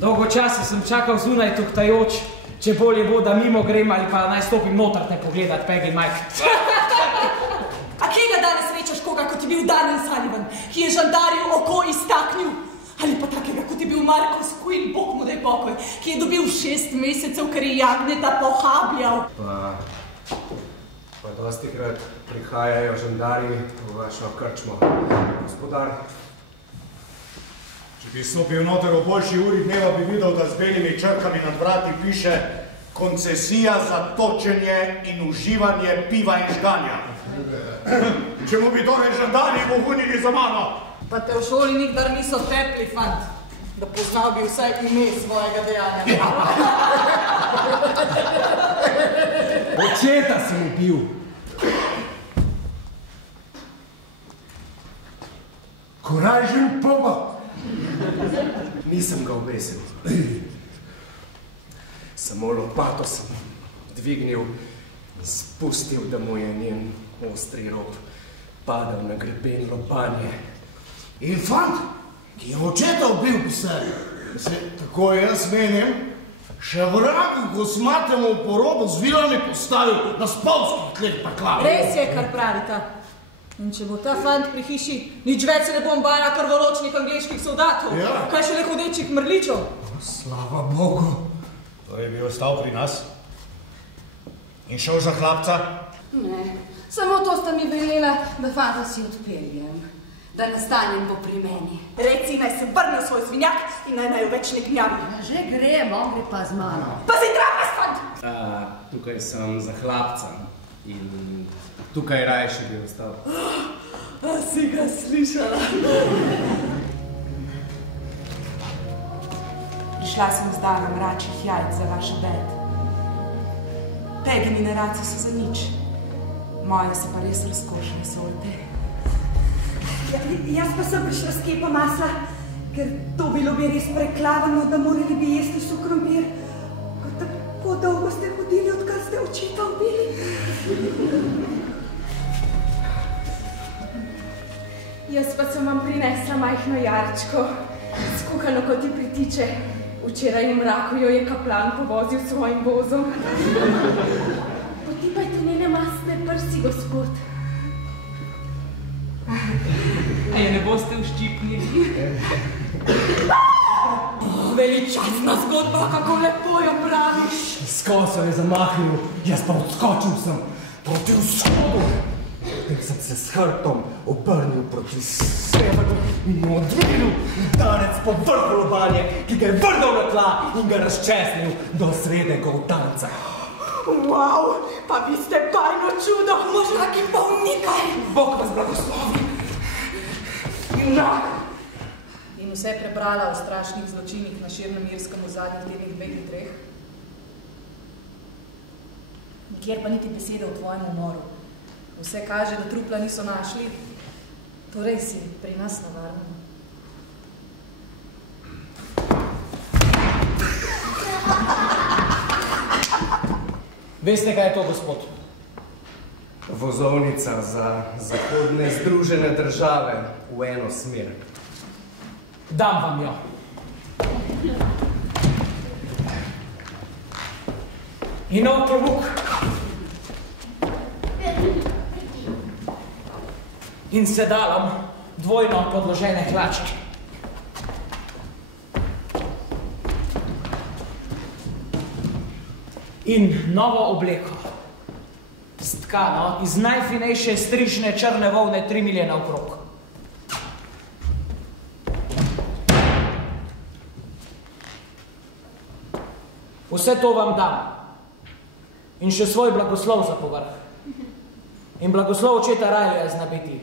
Dolgo časa sem čakal zunaj tuktajoč, če bolje bo, da mimo grem ali pa naj stopim noter te pogledat, Peggy Mike. A kje ga danes srečaš koga, kot je bil Daniel Sullivan, ki je žandarju oko iztaknil? Ali pa takega, kot je bil Marcus Quinn, bog mu daj pokoj, ki je dobil 6 mesecev, ker je jagneta pohabljal. Pa dostikrat prihajajo žandarji v vašo krčmo. Gospodar. Če bi stopil noter v boljši uri dneva, bi videl, da z belimi črkami nad vrati piše koncesija za točenje in uživanje piva in žganja. Čemu bi torej žandarji vohunili za mano? Pa te v šoli nikdar niso tepli, fant, da poznal bi vsaj ime svojega dejanja. Očeta sem ubil. Korajžen poba. Nisem ga obesil. Samo lopato sem dvignil in spustil, da mu je njen ostri rob padal na greben lopanje. In fant, ki je očeta ubil pisarja, tako jaz menim, še vragu kosmatemu porodu z vilami postavil na spolskih tleh paklav. Res je, kar pravita. In če bo ta fant pri hiši, nič več se ne bom bala krvoločnih angleških soldatov. Ja. Kaj šele hodečih mrličov? Slava Bogu. To je bi ostal pri nas? In šel za hlapca? Ne, samo to sta mi velela, da fanta si odpeljem. Da nastanjem bo pri meni. Reci, naj se vrne v svoj svinjak in naj jo več ne gnjavi. Že gremo, gre pa z mano. Pa si trapast, fant! Tukaj sem za hlapca in tukaj rajši bi ostal. A si ga slišala? Prišla sem z darom račjih jajc za vaš obed. Pegini naraci so za nič. Moje so pa res razkošne sorte. Jaz pa sem prišla s kepa masla, ker to bilo bi res preklavano, da morali bi jesti so krompir. Tako dolgo ste hodili, odkar ste očeta ubili. Jaz pa sem vam prinesla majhno jarčko, skuhano kot ti pritiče. Včeraj v mraku jo je kaplan povozil s svojim vozom. Potipajte njene mastne prsi, gospod. A je ne boste uščipnili? Veličastna zgodba, kako lepo jo praviš. S kosom je zamahnil, jaz pa odskočil sem proti vzhodu. Potem sem se s hrbtom obrnil proti severu in mu odvinil udarec po vrhu lobanje, ki ga je vrgal na tla in ga razčesnil do srede goltanca. Wow, pa vi ste bajno čudo, možaki polnikaj. Bog vas blagoslovi. In vse prebrala o strašnih zločinih na širnem Irskem v zadnjih tednih 2 in 3? Nikjer pa niti besede o tvojem umoru. Vse kaže, da trupla niso našli. Torej si pri nas na varnem. Veste, kaj je to, gospod? Vozovnica za zahodne združene države v eno smer. Dam vam jo. In nov klobuk. In sedalom dvojno podložene hlačke. In novo obleko. Stkano iz najfinejše strižne črne volne 3 milje naokrog. Vse to vam dam. In še svoj blagoslov za povrh. In blagoslov očeta Rajlija zna biti.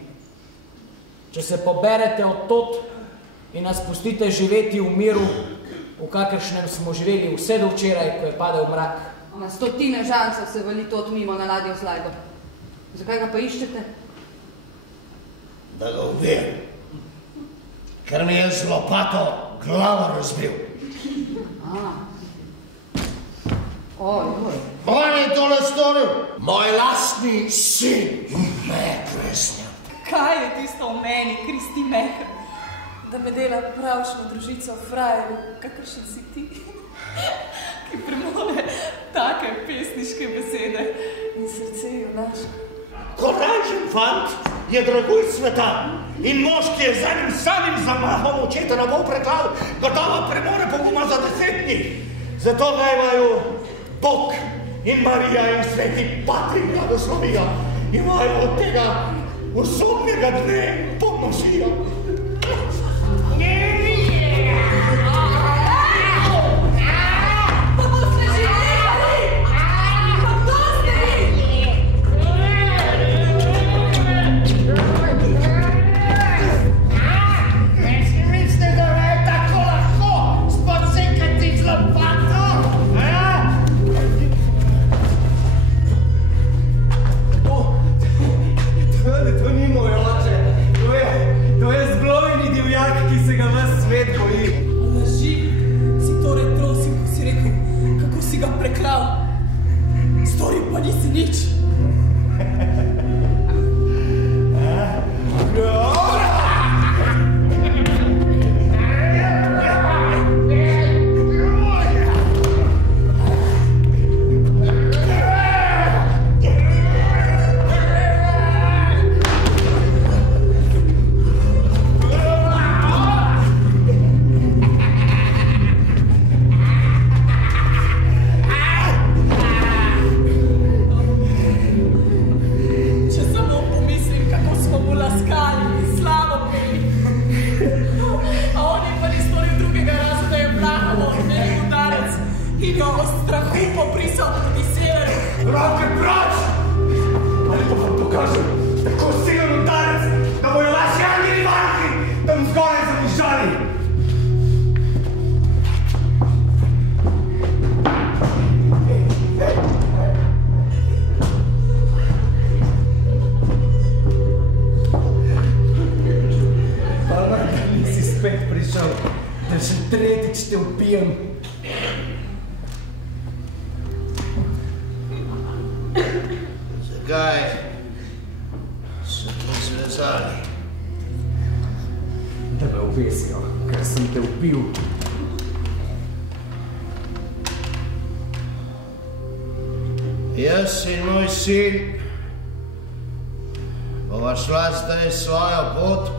Če se poberete od tot in nas pustite živeti v miru, v kakršnem smo živeli vse do včeraj, ko je padel mrak. Na stotine žancev se vali tot mimo na ladjo v Slajdo. Zakaj ga pa iščete? Da ga ubijem. Ker mi je z lopato glavo razbil. On je tole storil. Moj lastni sin me je presnil. Kaj je tisto v meni, Kristi Meher? da me dela pravšno družico frajerju, kakršen si ti, ki premore take pesniške besede in srce junaško. Korajžen fant je dragulj sveta in mož, ki je z enim samim zamahom očeta na bol preklal, gotovo premore poguma za 10 dni. Zato ga imajo Bog in Marija in sveti patri blagoslovijo. Imajo od tega usodnega dne pomnožijo. Storil pa nisi nič. Jaz in moj sin bova šla zdaj svojo pot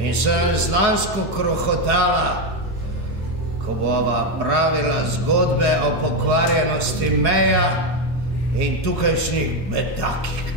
in se neznansko krohotala, ko bova pravila zgodbe o pokvarjenosti meja in tukajšnjih bedakih.